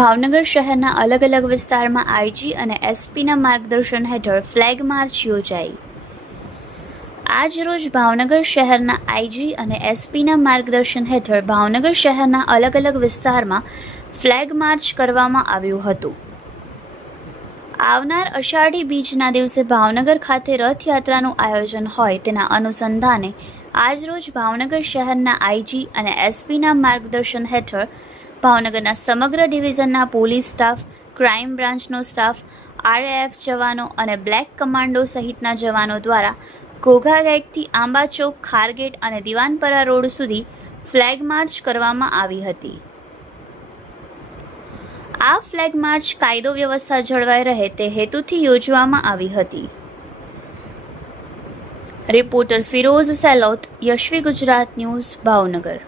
ભાવનગર શહેરના અલગ અલગ વિસ્તારમાં આઈજી અને એસપીના માર્ગદર્શન હેઠળ ફ્લેગ માર્ચ યોજાઈ। આજ રોજ ભાવનગર શહેરના આઈજી અને એસપીના માર્ગદર્શન હેઠળ ભાવનગર શહેરના અલગ અલગ વિસ્તારમાં ફ્લેગ માર્ચ કરવામાં આવ્યું હતું। આવનાર અષાઢી બીજના દિવસે ભાવનગર ખાતે રથયાત્રાનું આયોજન હોય તેના અનુસંધાને આજરોજ ભાવનગર શહેરના આઈજી અને એસપીના માર્ગદર્શન હેઠળ ભાવનગરના સમગ્ર ડિવિઝનના પોલીસ સ્ટાફ, ક્રાઇમ બ્રાન્ચનો સ્ટાફ, આરએએફ જવાનો અને બ્લેક કમાન્ડો સહિતના જવાનો દ્વારા ઘોઘા ગેટથી આંબા ચોક, ખારગેટ અને દિવાનપરા રોડ સુધી ફ્લેગ માર્ચ કરવામાં આવી હતી। આ ફ્લેગ માર્ચ કાયદો વ્યવસ્થા જળવાઈ રહે તે હેતુથી યોજવામાં આવી હતી। Reporter Firoz Selot, Yashvi Gujarat news, Bhavnagar.